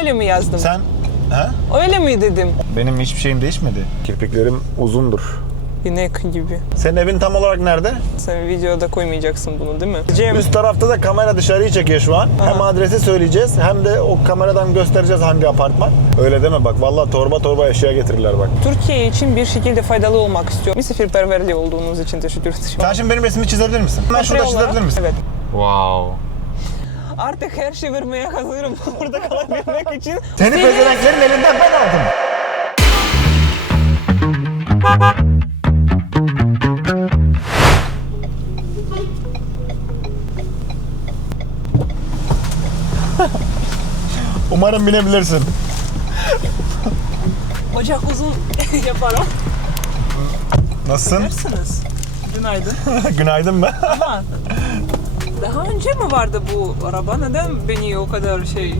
Öyle mi yazdım? Sen? He? Öyle mi dedim? Benim hiçbir şeyim değişmedi. Kirpiklerim uzundur. İnek gibi. Senin evin tam olarak nerede? Sen videoda koymayacaksın bunu değil mi? Cem. Üst tarafta da kamera dışarıyı çekiyor şu an. Hem adresi söyleyeceğiz hem de o kameradan göstereceğiz hangi apartman. Öyle deme bak vallahi torba torba eşya getirirler bak. Türkiye için bir şekilde faydalı olmak istiyorum. Misafirperverli olduğunuz için teşekkür ederim. Sen şimdi benim resmimi çizebilir misin? Ben şurada çizebilir misin? Evet. Wow. Artık her şey vermeye hazırım burada kalabilmek için. Seni pezevenklerin elinden ben aldım. Umarım binebilirsin. Bacak uzun yaparım. Nasılsın? Nasılsınız? Günaydın. Günaydın mı? Ama daha önce mi vardı bu araba? Neden beni o kadar şey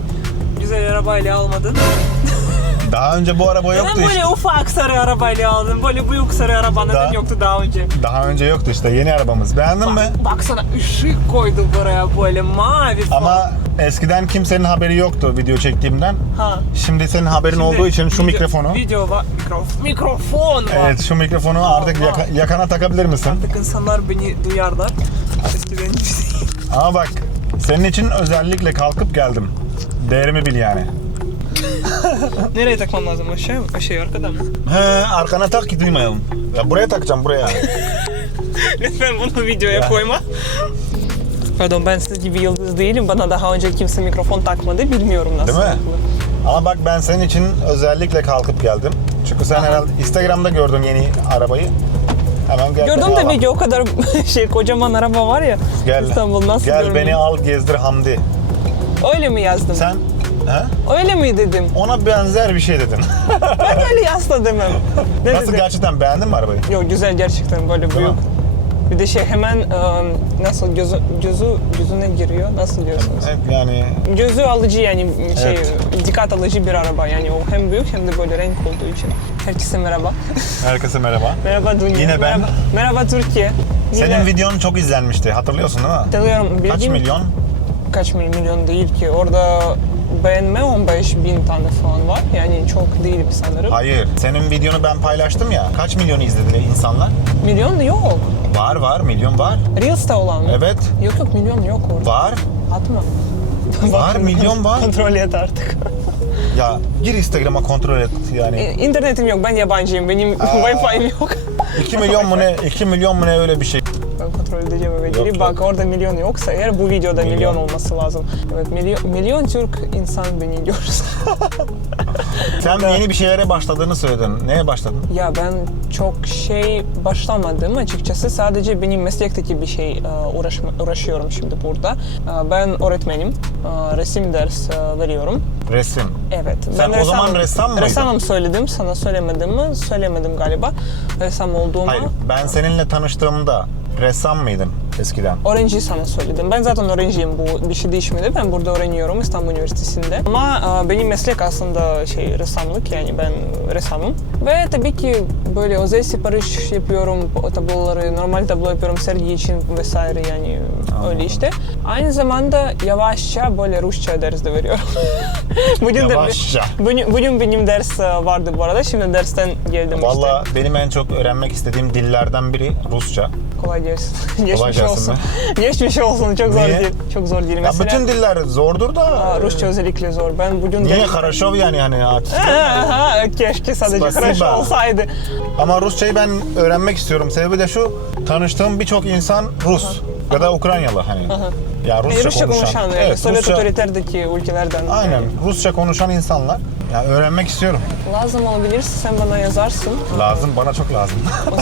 güzel arabayla almadın? Daha önce bu araba yoktu Neden böyle işte. ufak sarı arabayla aldın? Böyle büyük sarı araba neden Daha- yoktu daha önce? Daha önce yoktu işte yeni arabamız. Beğendin mi? Bak, baksana ışık koydu buraya böyle mavi falan. Ama eskiden kimsenin haberi yoktu video çektiğimden. ha. Şimdi senin haberin Şimdi olduğu için şu video- mikrofonu. Video var. Mikrof, mikrofon var. Evet şu mikrofonu artık yaka- yakana takabilir misin? Artık insanlar beni duyarlar. Eskiden. Ama bak senin için özellikle kalkıp geldim. Değerimi bil yani. Nereye takmam lazım? Aşağı mı? Aşağı arkada mı? He arkana tak ki duymayalım. Ya buraya takacağım buraya. Lütfen bunu videoya koyma. Pardon ben siz gibi yıldız değilim. Bana daha önce kimse mikrofon takmadı. Bilmiyorum nasıl. Değil mi? yapılır. Ama bak ben senin için özellikle kalkıp geldim. Çünkü sen herhalde Instagram'da gördün yeni arabayı. Hemen gel Gördüm beni de al. video o kadar şey kocaman araba var ya. Gel, İstanbul nasıl gel görünüyor? beni al gezdir Hamdi. Öyle mi yazdım? Sen he? Öyle mi dedim? ona benzer bir şey dedin. Ben öyle yazdı demem. Ne Nasıl dedim? gerçekten beğendin mi arabayı? Yok güzel gerçekten böyle büyük. mi? Bir de şey hemen nasıl gözü, gözü gözüne giriyor. Nasıl diyorsunuz? Evet, yani Gözü alıcı yani şey Evet. dikkat alıcı bir araba yani o hem büyük hem de böyle renk olduğu için. Herkese merhaba. herkese merhaba. merhaba Dünya. Yine ben. Merhaba, merhaba Türkiye. Yine Senin videon çok izlenmişti. Hatırlıyorsun değil mi? Hatırlıyorum. Kaç milyon? Kaç mil- milyon değil ki. Orada beğenme 15 bin tane falan var. Yani çok değil sanırım. Hayır. Senin videonu ben paylaştım ya. Kaç milyon izledi insanlar? Milyon yok. Var var. Milyon var. Reels'te olan mı? Evet. Yok yok milyon yok orada. Var. Atma. Var, milyon var. Kontrol et artık. Ya gir Instagram'a kontrol et yani. İnternetim yok, ben yabancıyım. Benim Wi-Fi'm yok. 2 milyon mu ne? 2 milyon mu ne öyle bir şey. Ben edeceğim eve yok. Bak orada milyon yoksa eğer bu videoda milyon, Milyon. olması lazım. Evet milyon, milyon Türk insan beni görsün. Sen yeni bir şeylere başladığını söyledin. Neye başladın? ya ben çok şey başlamadım açıkçası. Sadece benim meslekteki bir şey e, uğraşma, uğraşıyorum şimdi burada. E, Ben öğretmenim. E, Resim ders veriyorum. Resim. Evet. Sen o zaman ressam mıydın? Ressamım söyledim. Sana söylemedim mi? Söylemedim galiba. Ressam olduğumu. Hayır. Ben seninle tanıştığımda ressam mıydın eskiden? Öğrenci sana söyledim. Ben zaten öğrenciyim bu bir şey değişmedi. Ben burada öğreniyorum İstanbul Üniversitesi'nde. Ama e, benim meslek aslında şey ressamlık yani ben ressamım. Ve tabii ki böyle özel sipariş yapıyorum tabloları, normal tablo yapıyorum sergi için vesaire yani öyle işte. Aynı zamanda yavaşça böyle Rusça ders de veriyorum. bugün Yavaşça. De, bugün, bugün benim ders e, vardı bu arada. Şimdi dersten geldim işte. Valla benim en çok öğrenmek istediğim dillerden biri Rusça. Kolay gelsin. Geçmiş gelsin olsun. mi? Geçmiş olsun. Çok zor Niye? değil. Çok zor değil. Ya Mesela bütün diller zordur da. Aa, Rusça özellikle zor. Ben bugün Niye Karaşov yani hani artık. Keşke sadece Spasiba. Karaşov olsaydı. Ama Rusçayı ben öğrenmek istiyorum. Sebebi de şu. Tanıştığım birçok insan Rus ya da Ukraynalı hani. Ya Rusça, E, Rusça konuşan. konuşan, yani Evet, Sovyet Rusça, otoriterdeki ülkelerden. aynen. yani. Rusça konuşan insanlar. Ya öğrenmek istiyorum. Lazım olabilirse sen bana yazarsın. Lazım, bana çok lazım. O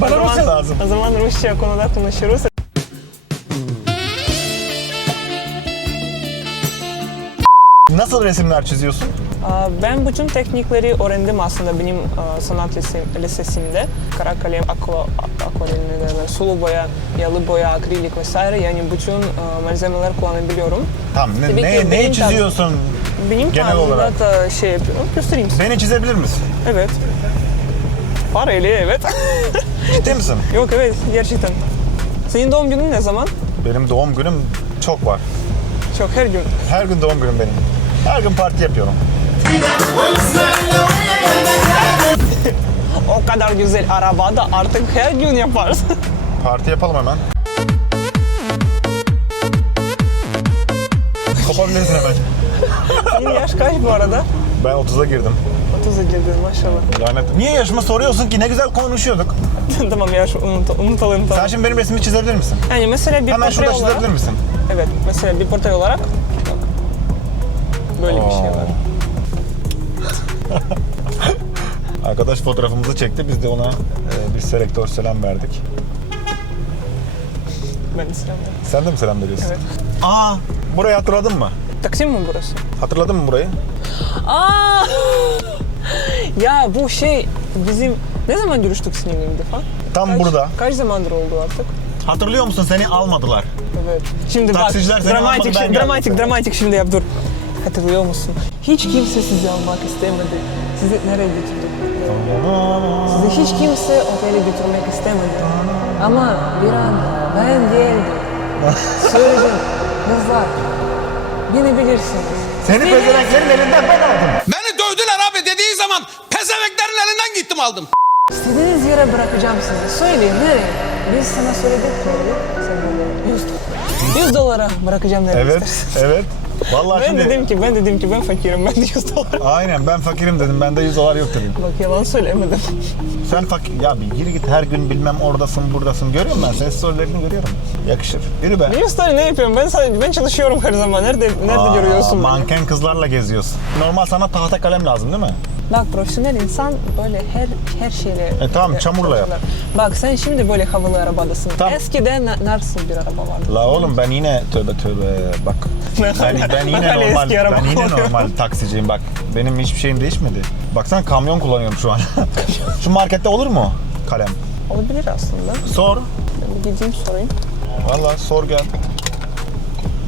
bana zaman, Rusça lazım. o zaman Rusça konuda konuşuruz. Nasıl resimler çiziyorsun? Ben bütün teknikleri öğrendim aslında benim sanat lise- lisesinde. Kara kalem, aqua, akvarel ne derler, sulu boya, yalı boya, akrilik vesaire yani bütün malzemeler kullanabiliyorum. Tamam. Ne, Tabii ne, tarz- çiziyorsun? Benim Genel olarak. da şey yapıyorum. Göstereyim size. Beni çizebilir misin? Evet. Fareli evet. Ciddi misin? Yok evet gerçekten. Senin doğum günün ne zaman? Benim doğum günüm çok var. Çok her gün. Her gün doğum günüm benim. Her gün parti yapıyorum. O kadar güzel arabada artık her gün yaparsın. Parti yapalım hemen. Kopabilirsin hemen. Senin yaş kaç bu arada? Ben 30'a girdim. 30'a girdin maşallah. Lanet. Niye yaşımı soruyorsun ki? Ne güzel konuşuyorduk. tamam yaş unut, unutalım Sen tamam. şimdi benim resmimi çizebilir misin? Yani mesela bir Hemen portre şurada olarak. çizebilir misin? Evet mesela bir portre olarak. Böyle bir şey var. Arkadaş fotoğrafımızı çekti. Biz de ona e, bir selektör selam verdik. Ben de selam veriyorum. Sen de mi selam veriyorsun? Evet. Aa, burayı hatırladın mı? Taksim mi burası? Hatırladın mı burayı? Aa! ya bu şey bizim ne zaman görüştük seninle bir defa? Tam Kaç- burada. Kaç zamandır oldu artık? Hatırlıyor musun? Seni almadılar. Evet. Şimdi Taksiciler bak seni almadı, dramatik, ben şey- geldim. dramatik, dramatik şimdi yap dur. Hatırlıyor musun? Hiç kimse sizi almak istemedi. Sizi nereye götürdük? Sizi hiç kimse otele götürmek istemedi. Ama bir anda ben geldim. Söyledim. Kızlar, beni bilirsiniz. Seni pezevenklerin elinden ben aldım. Abi dediği zaman pezeveklerin elinden gittim aldım. İstediğiniz yere bırakacağım sizi. Söyleyin nereye? Biz sana söyledik böyle. Sen böyle 100 dolar. 100 dolara bırakacağım nereye Evet, istersen. evet. Vallahi Ben şimdi... dedim ki ben dedim ki ben fakirim ben de 100 dolar. Aynen ben fakirim dedim. Bende 100 dolar yok dedim. Bak yalan söylemedim. Sen fakir... Ya bir gir git her gün bilmem oradasın buradasın. Görüyorum ben. Ses storylerini görüyorum. Yakışır. Yürü be. 100 dolar ne yapıyorum? Ben sadece ben çalışıyorum her zaman. Nerede nerede Aa, görüyorsun beni? Manken kızlarla geziyorsun. Normal sana tahta kalem lazım değil mi? Bak profesyonel insan böyle her her şeyle E tamam, çamurla yap. Bak sen şimdi böyle havalı arabadasın. Tamam. Eskiden na- nasıl bir araba vardı? La oğlum ben yine tövbe tövbe bak. Ben, ben yine normal ben yine normal taksiciyim bak. Benim hiçbir şeyim değişmedi. Baksana kamyon kullanıyorum şu an. şu markette olur mu kalem? Olabilir aslında. Sor. Ben gideyim sorayım. Vallahi sor gel.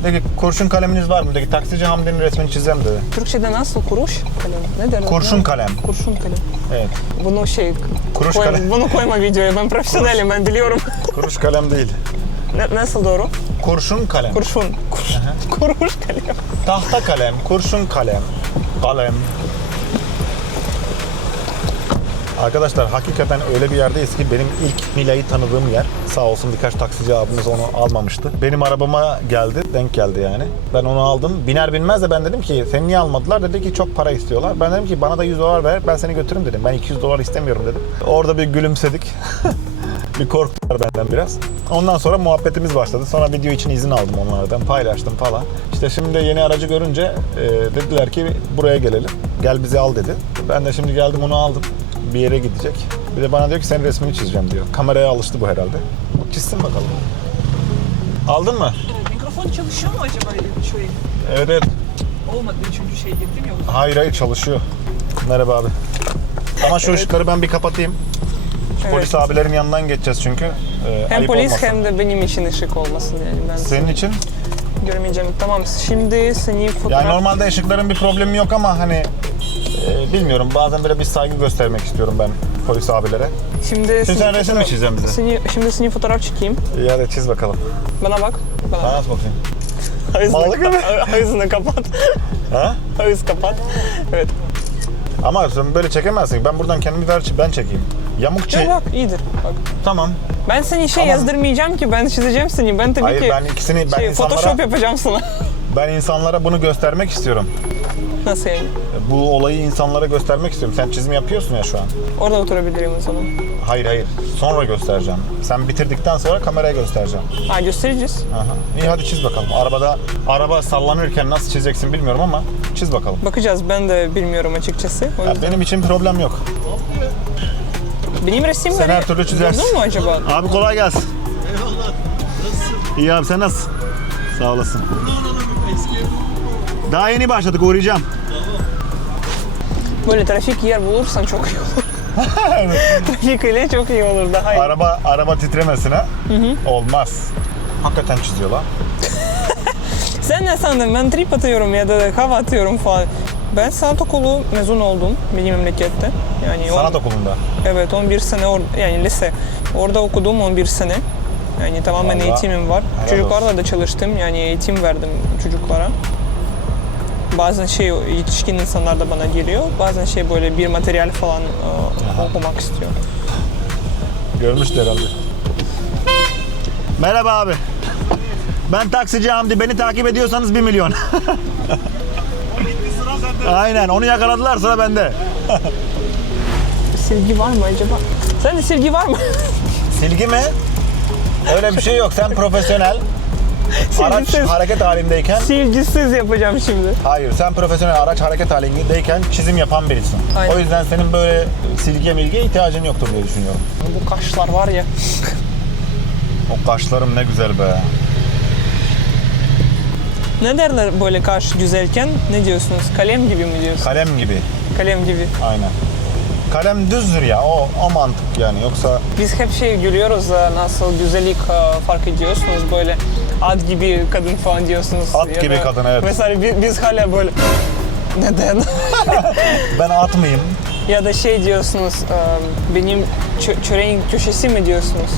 De ki kurşun kaleminiz var mı? De ki taksici Hamdi'nin resmini çizeceğim dedi. Türkçe'de nasıl kuruş kalem? Ne derler? Kurşun kalem. Kurşun kalem. Evet. Bunu şey Kuruş koyma, kalem. bunu koyma videoya. Ben profesyonelim ben biliyorum. Kuruş kalem değil. Ne- nasıl doğru? Kurşun kalem. Kurşun. Kuruş, kuruş kalem. Tahta kalem, kurşun kalem. Kalem. Arkadaşlar hakikaten öyle bir yerdeyiz ki benim ilk Mila'yı tanıdığım yer. Sağ olsun birkaç taksici abimiz onu almamıştı. Benim arabama geldi, denk geldi yani. Ben onu aldım. Biner binmez de ben dedim ki seni niye almadılar? Dedi ki çok para istiyorlar. Ben dedim ki bana da 100 dolar ver ben seni götürürüm dedim. Ben 200 dolar istemiyorum dedim. Orada bir gülümsedik. bir korktular benden biraz. Ondan sonra muhabbetimiz başladı. Sonra video için izin aldım onlardan. Paylaştım falan. İşte şimdi yeni aracı görünce e, dediler ki buraya gelelim. Gel bizi al dedi. Ben de şimdi geldim onu aldım. Bir yere gidecek. Bir de bana diyor ki senin resmini çizeceğim diyor. Kameraya alıştı bu herhalde. Çizsin bakalım. Aldın mı? Mikrofon çalışıyor mu acaba şöyle? Evet evet. Olmadı çünkü şey gittim ya. Hayır hayır çalışıyor. Merhaba abi. Ama şu ışıkları ben bir kapatayım. Şu Evet. Polis abilerin yanından geçeceğiz çünkü. Ee, Hem ayıp polis olmasın. hem de benim için ışık olmasın yani ben Senin için? görmeyeceğim. Tamam şimdi seni fotoğraf... Yani normalde ışıkların bir problemi yok ama hani e, bilmiyorum bazen böyle bir saygı göstermek istiyorum ben polis abilere. Şimdi, Şimdi sen resim mi çizeceksin bize? Seni, şimdi seni fotoğraf çekeyim. İyi hadi çiz bakalım. Bana bak. Bana bak. nasıl bakayım? Ağzını, Mallık mı? ağzını kapat. Ha? Ağız kapat. Evet. Ama sen böyle çekemezsin. Ben buradan kendimi ver ben çekeyim. Yamuk çek. Yok bak iyidir. Bak. Tamam. Ben seni şey Tamam. yazdırmayacağım ki ben çizeceğim seni. Ben tabii Hayır ki ben ikisini ben şey, insanlara Photoshop yapacağım sana. ben insanlara bunu göstermek istiyorum. Nasıl yani? Bu olayı insanlara göstermek istiyorum. Sen çizim yapıyorsun ya şu an. Orada oturabilirim o zaman. Hayır hayır. Sonra göstereceğim. Sen bitirdikten sonra kameraya göstereceğim. Ha göstereceğiz. Aha. İyi hadi çiz bakalım. Arabada araba sallanırken nasıl çizeceksin bilmiyorum ama çiz bakalım. Bakacağız ben de bilmiyorum açıkçası. O Ya yüzden. benim için problem yok. Benim resimleri Sen her türlü çizersin. gördün mü acaba? Abi kolay gelsin. Eyvallah. Nasılsın? İyi abi sen nasılsın? Sağ olasın. Daha yeni başladık uğrayacağım. Böyle trafik yer bulursan çok iyi olur. trafik ile çok iyi olur daha iyi. Araba araba titremesin ha. Olmaz. Hakikaten çiziyorlar. Sen ne sandın? Ben trip atıyorum ya da hava atıyorum falan. Ben sanat okulu mezun oldum benim memlekette. Yani on- Sanat okulunda. Evet 11 sene or- yani lise. Orada okudum 11 sene. Yani tamamen Vallahi eğitimim var. helal Çocuklarla da çalıştım. Yani eğitim verdim çocuklara. Bazen şey yetişkin insanlar da bana geliyor. Bazen şey böyle bir materyal falan e, okumak istiyor. Görmüştü herhalde. Merhaba abi. Ben taksici Hamdi. Beni takip ediyorsanız 1 milyon. Aynen onu yakaladılar sıra bende. Silgi var mı acaba? Sende silgi var mı? Silgi mi? Öyle bir şey yok. Sen profesyonel. Araç Silgisiz. hareket halindeyken Silgisiz yapacağım şimdi. Hayır, sen profesyonel araç hareket halindeyken çizim yapan birisin. Aynen. O yüzden senin böyle silgiye milgiye ihtiyacın yoktur diye düşünüyorum. Bu kaşlar var ya. O kaşlarım ne güzel be. Ne derler böyle kaş güzelken? Ne diyorsunuz? Kalem gibi mi diyorsunuz? Kalem gibi. Kalem gibi. Aynen. Kalem düzdür ya. O, o mantık yani. Yoksa Biz hep şey gülüyoruz da nasıl güzellik e, fark ediyorsunuz böyle at gibi kadın falan diyorsunuz. At Ya gibi da kadın, evet. Mesela bi- biz, hala böyle neden? ben atmayayım. ya da şey diyorsunuz benim çö- çöreğin köşesi mi diyorsunuz?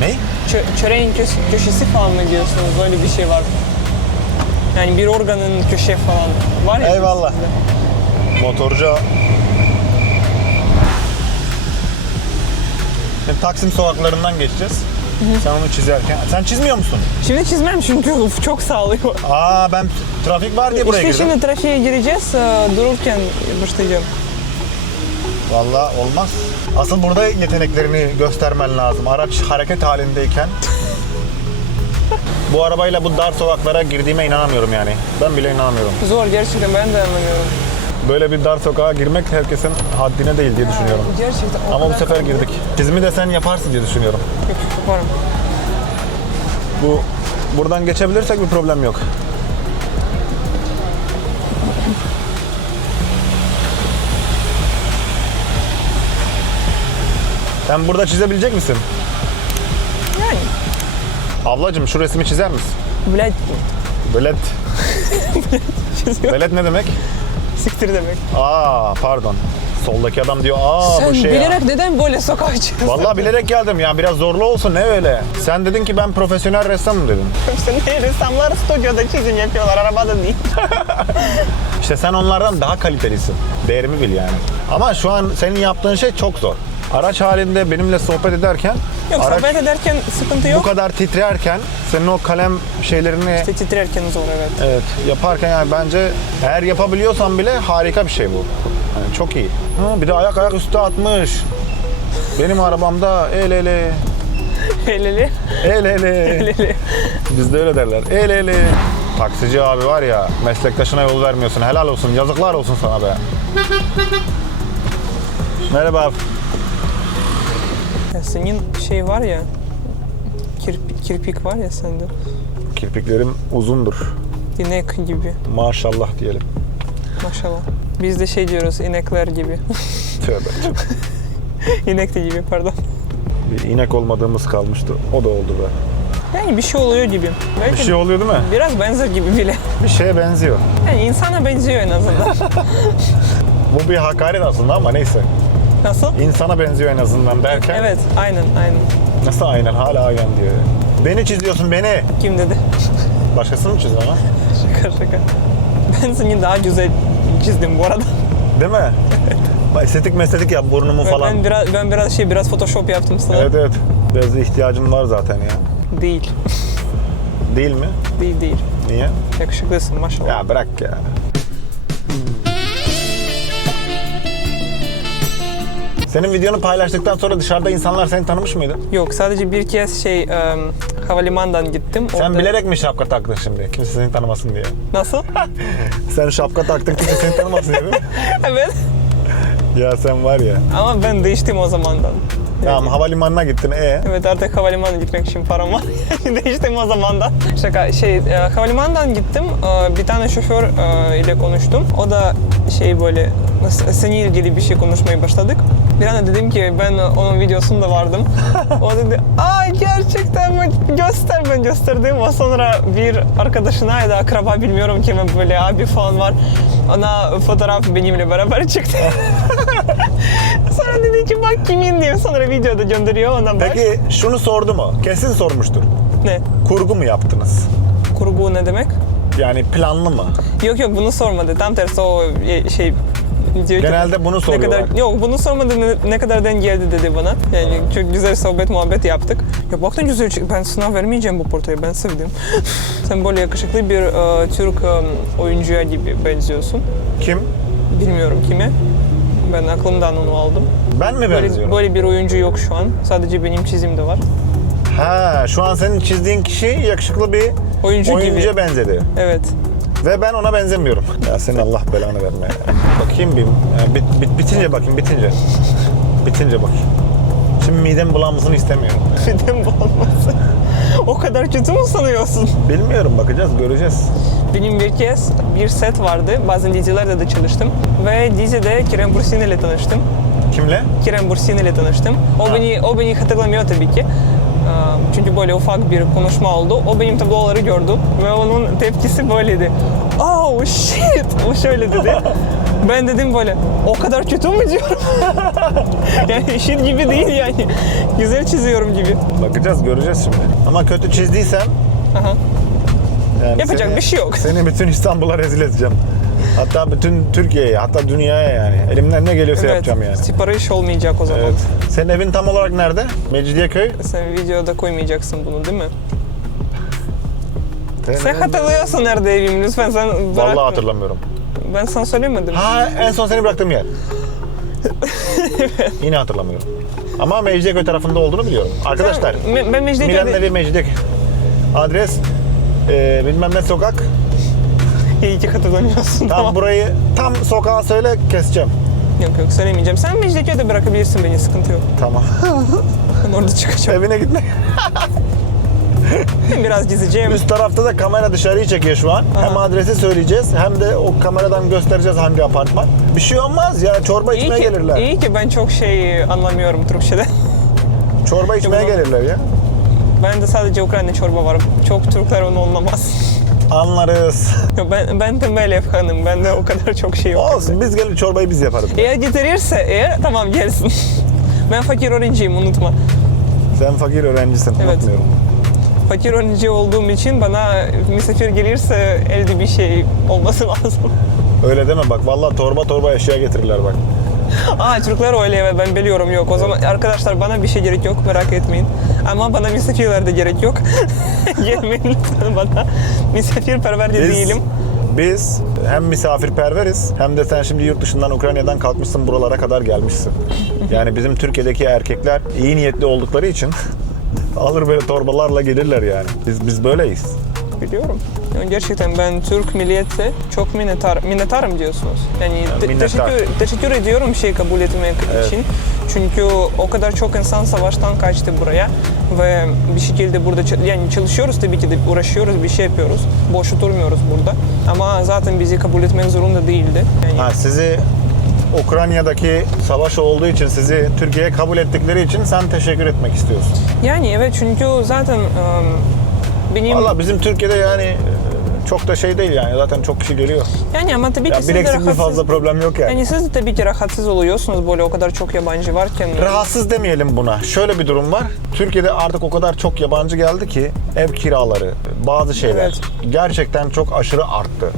Ne? Çö- çöreğin kö- köşesi falan mı diyorsunuz? Böyle bir şey var. Yani bir organın köşe falan var ya. Eyvallah. bizde. Motorcu. Şimdi Taksim sokaklarından geçeceğiz. Sen onu çizerken. Sen çizmiyor musun? Şimdi çizmem çünkü uf, çok sağlıyor. Aa ben trafik var diye buraya işte girdim. şimdi trafiğe gireceğiz. e, Dururken başlayacağım. Vallahi olmaz. Asıl burada yeteneklerini göstermen lazım. Araç hareket halindeyken. bu arabayla bu dar sokaklara girdiğime inanamıyorum yani. Ben bile inanamıyorum. Zor gerçekten ben de anlamıyorum. Böyle bir dar sokağa girmek herkesin haddine değil diye düşünüyorum. Gerçekten o Ama bu kadar sefer kaldı. girdik. Çizimi de sen yaparsın diye düşünüyorum. Yok, yaparım. Bu buradan geçebilirsek bir problem yok. Sen burada çizebilecek misin? Yani Ablacığım şu resmi çizer misin? Bled Velet. çiziyor. Velet ne demek? Siktir demek. Aa pardon. Soldaki adam diyor aa Sen bu şey ya. bilerek neden böyle sokağa çıktın? Vallahi bilerek geldim ya biraz zorlu olsun ne öyle. Sen dedin ki ben profesyonel ressamım dedin. İşte ne ressamlar stüdyoda çizim yapıyorlar, arabada değil. İşte sen onlardan daha kalitelisin. Değerimi bil yani. Ama şu an senin yaptığın şey çok zor. Araç halinde benimle sohbet ederken Yok araç sohbet ederken sıkıntı bu yok. kadar titrerken senin o kalem şeylerini İşte titrerken zor evet. evet yaparken yani bence eğer yapabiliyorsan bile harika bir şey bu. Yani çok iyi. Ha, bir de ayak ayak üstü atmış. Benim arabamda el ele Heleli. el ele. Heleli. Bizde öyle derler. El ele. Taksici abi var ya meslektaşına yol vermiyorsun. Helal olsun. Yazıklar olsun sana be. Merhaba senin şey var ya, kirpik, kirpik var ya sende. Kirpiklerim uzundur. İnek gibi Maşallah diyelim. maşallah. Biz de şey diyoruz inekler gibi. Tövbe. İnek de gibi pardon. bir inek olmadığımız kalmıştı. O da oldu be. Yani bir şey oluyor gibi. Belki Bir şey oluyor değil mi? biraz benzer gibi bile. Bir şeye benziyor. Yani insana benziyor en azından. Bu bir hakaret aslında ama neyse. Nasıl? İnsana benziyor en azından derken. Evet, aynen, aynen. Nasıl aynen hala aynen diyor. Beni çiziyorsun beni. Kim dedi? Başkasını mı çizdin ama? şaka şaka. Ben seni daha güzel çizdim bu arada. Değil mi? Estetik mesletik yap burnumu falan. Ben biraz ben biraz şey biraz Photoshop yaptım sana. Evet evet. Biraz ihtiyacım var zaten ya. Değil. Değil mi? Değil değil. Niye? Yakışıklısın maşallah. Ya bırak ya. Senin videonu paylaştıktan sonra dışarıda insanlar seni tanımış mıydı? Yok sadece bir kez şey em, havalimanından gittim. Sen Orada- bilerek mi şapka taktın şimdi? Kimse seni tanımasın diye. Nasıl? Sen şapka taktın kimse seni tanımasın diye. evet. ya sen var ya. Ama ben değiştim o zamandan. Tamam havalimanına gittin e Evet artık havalimanına gitmek için param var. Değiştim o zamandan. Şaka şey e, havalimanından gittim. E, bir tane şoför e, ile konuştum. O da şey böyle seninle ilgili bir şey konuşmaya başladık. Bir anda dedim ki ben onun videosunda vardım. o dedi aa gerçekten mi? Göster ben gösterdim. O sonra bir arkadaşına ya da akraba bilmiyorum ki böyle abi falan var. Ona fotoğraf benimle beraber çıktı. Sonra dedi ki bak kimin diye. Sonra videoda gönderiyor ona bak. Peki şunu sordu mu? Kesin sormuştur. Ne? Kurgu mu yaptınız? Kurgu ne demek? Yani planlı mı? Yok yok bunu sormadı. Tam tersi o e, şey diyor ki, Genelde bunu ne soruyorlar. kadar yok bunu sormadı ne, ne kadardan geldi dedi bana. Yani çok güzel sohbet muhabbet yaptık. Ya bak ne güzel. Ben sınav vermeyeceğim bu portaya. Ben sevdim. Sen böyle yakışıklı bir e, Türk e, oyuncuya gibi benziyorsun. Kim? Bilmiyorum kime. Ben aklımdan onu aldım. Ben mi Böyle, benziyorum? böyle bir oyuncu yok şu an. Sadece benim çizimde var. Ha, şu an senin çizdiğin kişi yakışıklı bir Oyuncu oyuncuya gibi. benzedi. Evet. Ve ben ona benzemiyorum. Ya senin Allah belanı verme ya. Bakayım bir. bit, bit- bitince bakayım bitince. Bitince bakayım. Şimdi midem bulanmasını istemiyorum. Midem bulanması. o kadar kötü mü sanıyorsun? Bilmiyorum bakacağız göreceğiz. Benim bir kez bir set vardı. Bazen dizilerde de çalıştım. Ve dizide Kerem Bursin ile tanıştım. Kimle? Kerem Bursin ile tanıştım. O Ha. beni o beni hatırlamıyor tabii ki. Aa, Çünkü böyle ufak bir konuşma oldu. O benim tabloları gördü ve onun tepkisi böyleydi. Oh shit! O şöyle dedi. Ben dedim böyle o kadar kötü mü diyorum. yani shit gibi değil yani. Güzel çiziyorum gibi. Bakacağız göreceğiz şimdi. Ama kötü çizdiysem Aha. yani Yapacak seni- bir şey yok. Seni bütün İstanbul'a rezil edeceğim. Hatta bütün Türkiye'ye, hatta dünyaya yani. Elimden ne geliyorsa yapacağım yani. Sipariş olmayacak o zaman. Evet. Senin evin tam olarak nerede? Mecidiyeköy. Sen videoda koymayacaksın bunu değil mi? Sen hatırlıyorsun nerede evim lütfen sen bırak. Vallahi hatırlamıyorum. Ben sana söylemedim. Ha en son seni bıraktığım yer. Yine hatırlamıyorum. Ama Mecidiyeköy tarafında olduğunu biliyorum. Arkadaşlar, Ben, ben Mecidiyeköy'de... evi Mecidiyeköy. Adres e, bilmem ne sokak. İyi ki hatırlamıyorsun. Tam Tamam. burayı tam sokağa söyle keseceğim. Yok yok söylemeyeceğim. Sen Mecidiyeköy'de bırakabilirsin beni sıkıntı yok. Tamam. Ben orada çıkacağım. Evine gitme. Biraz dizeceğim. Üst tarafta da kamera dışarıyı çekiyor şu an. Hem adresi söyleyeceğiz hem de o kameradan göstereceğiz hangi apartman. Bir şey olmaz ya çorba İyi içmeye ki, gelirler. iyi ki ben çok şey anlamıyorum Türkçe'de. Çorba içmeye Yok. gelirler ya. Ben de sadece Ukrayna çorba var. Çok Türkler onu anlamaz. Anlarız. ben, ben tembel ev hanım. Bende o kadar çok şey yok. Olsun biz gelir çorbayı biz yaparız. Eğer getirirse eğer tamam gelsin. ben fakir öğrenciyim unutma. Sen fakir öğrencisin Evet. unutmuyorum. Fakir öğrenci olduğum için bana misafir gelirse elde bir şey olması lazım. Öyle deme bak vallahi torba torba eşya getirirler bak. Aa Türkler öyle evet ben biliyorum yok. O zaman arkadaşlar bana bir şey gerek yok merak etmeyin. Ama bana misafirler de gerek yok. Lütfen bana. Misafirperver de Biz, değilim. biz hem misafirperveriz hem de sen şimdi yurt dışından Ukrayna'dan kalkmışsın buralara kadar gelmişsin. Yani bizim Türkiye'deki erkekler iyi niyetli oldukları için alır böyle torbalarla gelirler yani. Biz biz böyleyiz. Biliyorum. Yani gerçekten ben Türk milliyete çok minnettar, minnettarım diyorsunuz. Yani te- minnettar. teşekkür, teşekkür ediyorum şey kabul etmek için. Çünkü o kadar çok insan savaştan kaçtı buraya ve bir şekilde burada ç- yani çalışıyoruz tabii ki de uğraşıyoruz, bir şey yapıyoruz. Boş oturmuyoruz burada. Ama zaten bizi kabul etmek zorunda değildi. Yani Ha, sizi Ukrayna'daki savaş olduğu için sizi Türkiye'ye kabul ettikleri için sen teşekkür etmek istiyorsun. Yani evet çünkü zaten ım, benim Valla bizim Türkiye'de yani çok da şey değil yani zaten çok kişi geliyor. yani ama tabii ki Ya siz bir de rahatsız fazla problem yok yani. yani siz de tabii ki rahatsız oluyorsunuz böyle o kadar çok yabancı varken. Rahatsız demeyelim buna. Şöyle bir durum var. Türkiye'de artık o kadar çok yabancı geldi ki ev kiraları, bazı şeyler Evet. gerçekten çok aşırı arttı.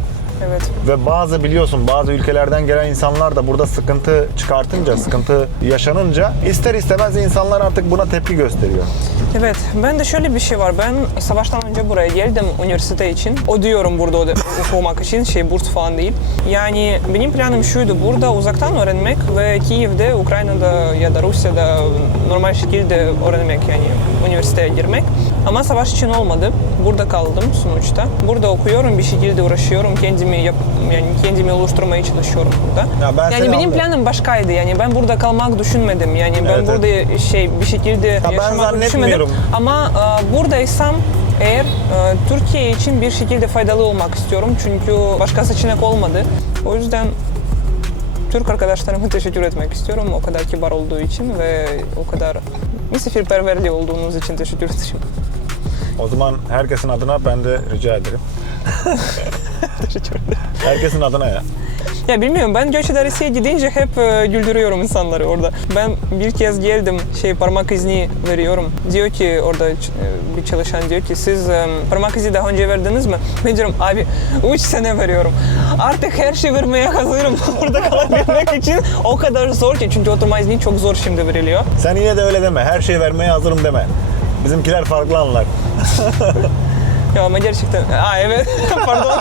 Evet. Ve bazı biliyorsun bazı ülkelerden gelen insanlar da burada sıkıntı çıkartınca, sıkıntı yaşanınca ister istemez insanlar artık buna tepki gösteriyor. Evet, ben de şöyle bir şey var. Ben savaştan önce buraya geldim üniversite için. O diyorum burada okumak için, şey burs falan değil. Yani benim planım şuydu, burada uzaktan öğrenmek ve Kiev'de, Ukrayna'da ya da Rusya'da normal şekilde öğrenmek yani üniversiteye girmek. Ama savaş için olmadı. Burada kaldım sonuçta. Burada okuyorum, bir şekilde uğraşıyorum. Kendimi yap, yani kendimi oluşturmaya çalışıyorum burada. Ya ben yani benim anlıyorum. planım başkaydı. Yani ben burada kalmak düşünmedim. Yani ben Evet, burada şey bir şekilde ben yaşamak düşünmedim. Ama e, buradaysam eğer e, Türkiye için bir şekilde faydalı olmak istiyorum. Çünkü başka seçenek olmadı. O yüzden Türk arkadaşlarıma teşekkür etmek istiyorum. O kadar kibar olduğu için ve o kadar misafirperverli olduğunuz için teşekkür ederim. O zaman herkesin adına ben de rica ederim. Herkesin adına ya. Ya bilmiyorum ben göç idaresine gidince hep e, güldürüyorum insanları orada. Ben bir kez geldim şey parmak izni veriyorum. Diyor ki orada e, bir çalışan diyor ki siz e, parmak izi daha önce verdiniz mi? Ben diyorum abi 3 sene veriyorum. Artık her şey vermeye hazırım burada kalabilmek için. O kadar zor ki çünkü oturma izni çok zor şimdi veriliyor. Sen yine de öyle deme. Her şeyi vermeye hazırım deme. Bizimkiler farklı anlar. Ya ama gerçekten... Aa evet pardon.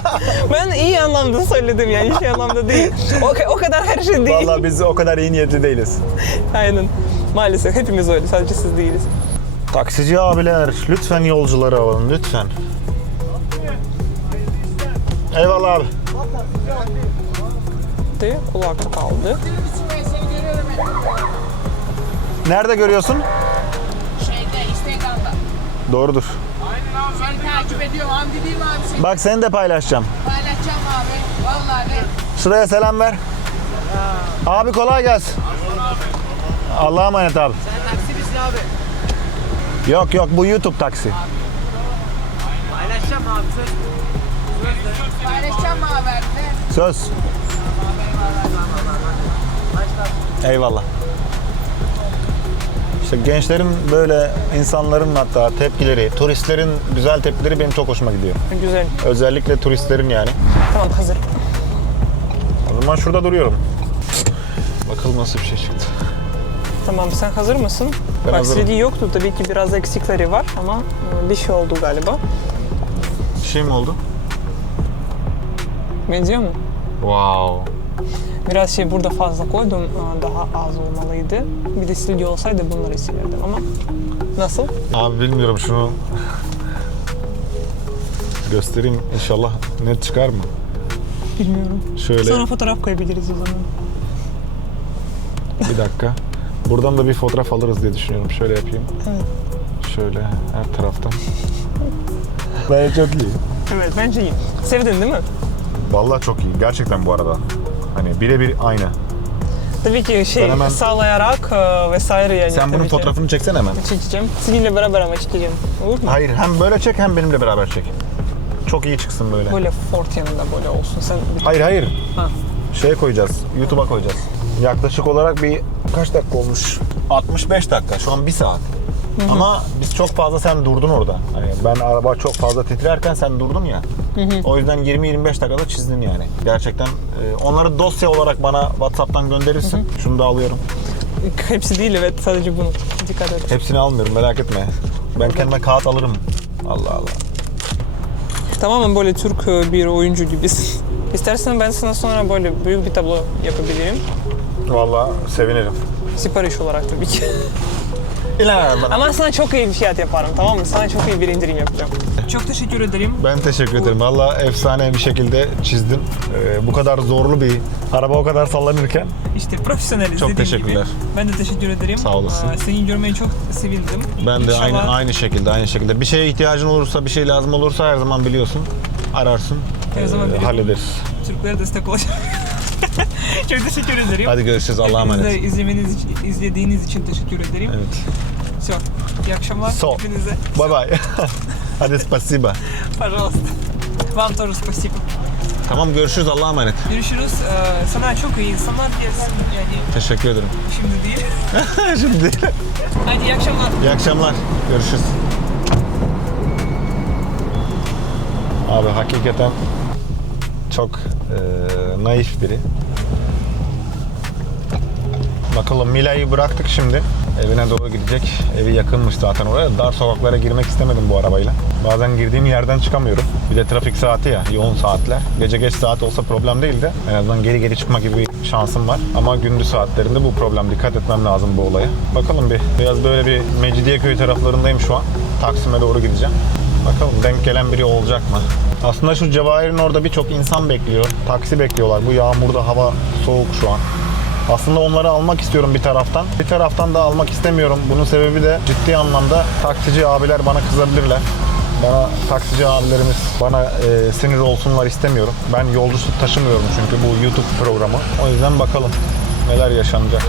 Ben iyi anlamda söyledim yani şey anlamda değil. O, o kadar her şey değil. Vallahi biz o kadar iyi niyetli değiliz. Aynen. Maalesef hepimiz öyle. Sadece siz değiliz. Taksici abiler lütfen yolcuları alın lütfen. Eyvallah abi. De kulakta kaldı. Nerede görüyorsun? Şeyde Instagram'da. Doğrudur. Seni takip ediyorum. Hamdi değil mi abi? Seni Bak seni de paylaşacağım. paylaşacağım abi. Vallahi de. Şuraya selam ver. Abi kolay gelsin. Allah'a emanet abi. Sen taksi misin abi? Yok yok bu YouTube taksi. Paylaşacağım abi söz. Paylaşacağım mı haberde? Söz. Eyvallah. İşte gençlerin böyle insanların hatta tepkileri, turistlerin güzel tepkileri benim çok hoşuma gidiyor. Güzel. Özellikle turistlerin yani. Tamam hazır. O zaman şurada duruyorum. Bakalım nasıl bir şey çıktı. Tamam sen hazır mısın? Ben Bak hazırım. CD yoktu tabii ki biraz eksikleri var ama e, bir şey oldu galiba. Bir şey mi oldu? Benziyor mu? Wow. Biraz şey burada fazla koydum. Daha az olmalıydı. Bir de silgi olsaydı bunları silerdim ama nasıl? Abi bilmiyorum şunu göstereyim inşallah net çıkar mı? Bilmiyorum. Şöyle Sonra fotoğraf koyabiliriz o zaman. bir dakika. Buradan da bir fotoğraf alırız diye düşünüyorum. Şöyle yapayım. Evet. Şöyle her taraftan. Bence çok iyi. Evet bence iyi. Sevdin değil mi? Vallahi çok iyi. Gerçekten bu arada. Hani birebir aynı. Tabii ki şey Ben hemen- sağlayarak e, vesaire yani. Sen bunun tabii ki. fotoğrafını çeksen hemen. Çekeceğim. Seninle beraber ama çekeceğim. Olur mu? Hayır hem böyle çek hem benimle beraber çek. Çok iyi çıksın böyle. Böyle fort yanında böyle olsun. Sen Hayır hayır. Ha. Şeye koyacağız. YouTube'a koyacağız. Yaklaşık olarak bir kaç dakika olmuş? 65 dakika. Şu an 1 saat. Ama biz çok fazla sen durdun orada. Hani ben araba çok fazla titrerken sen durdun ya. O yüzden 20-25 dakikada çizdin yani. Gerçekten e, onları dosya olarak bana WhatsApp'tan gönderirsin. Şunu da alıyorum. hepsi değil evet sadece bunu. Dikkat et. Hepsini almıyorum merak etme. Ben kendime kağıt alırım. Allah Allah. Tamamen böyle Türk e, bir oyuncu gibisin. İstersen ben sana sonra böyle büyük bir tablo yapabilirim. Vallahi sevinirim. Sipariş olarak tabii ki. İlan bana. Ama sana çok iyi bir fiyat yaparım tamam mı? Sana çok iyi bir indirim yapacağım. Çok teşekkür ederim. Ben teşekkür ederim. Valla efsane bir şekilde çizdin. Ee, bu kadar zorlu bir araba o kadar sallanırken. İşte profesyoneliz Çok dediğim teşekkürler. gibi. Ben de teşekkür ederim. Sağ olasın. Aa, Seni görmeyi çok sevindim. Ben de İnşallah aynı aynı şekilde aynı şekilde. Bir şeye ihtiyacın olursa, bir şey lazım olursa her zaman biliyorsun. Ararsın. Her zaman ee, biliyorum. hallederiz. Türklere destek olacağım. çok teşekkür ederim. Hadi görüşürüz. Allah'a Hepinize emanet. izlemeniz, izlediğiniz için teşekkür ederim. Evet. Все. İyi akşamlar So. hepinize. Bye bye. Hadi spasiba. Пожалуйста. Вам тоже спасибо. Tamam görüşürüz. Allah'a emanet. Görüşürüz. Ee, sana çok iyi insanlar gelsin yani Teşekkür ederim. şimdi değil. Şimdi değil. Hadi iyi akşamlar. İyi akşamlar. Görüşürüz. Abi hakikaten çok e, naif biri. Bakalım Mila'yı bıraktık şimdi. Evine doğru gidecek. Evi yakınmış zaten oraya. Dar sokaklara girmek istemedim bu arabayla. Bazen girdiğim yerden çıkamıyorum. Bir de trafik saati ya, yoğun saatler. Gece geç saat olsa problem değil de en azından geri geri çıkma gibi bir şansım var. Ama gündüz saatlerinde bu problem. Dikkat etmem lazım bu olaya. Bakalım bir. Biraz böyle bir Mecidiyeköy taraflarındayım şu an. Taksim'e doğru gideceğim. Bakalım denk gelen biri olacak mı? Aslında şu Cevahir'in orada birçok insan bekliyor. Taksi bekliyorlar. Bu yağmurda hava soğuk şu an. Aslında onları almak istiyorum bir taraftan. Bir taraftan da almak istemiyorum. Bunun sebebi de ciddi anlamda taksici abiler bana kızabilirler. Bana taksici abilerimiz bana e, sinir olsunlar istemiyorum. Ben yolcu taşımıyorum çünkü bu YouTube programı. O yüzden bakalım neler yaşanacak.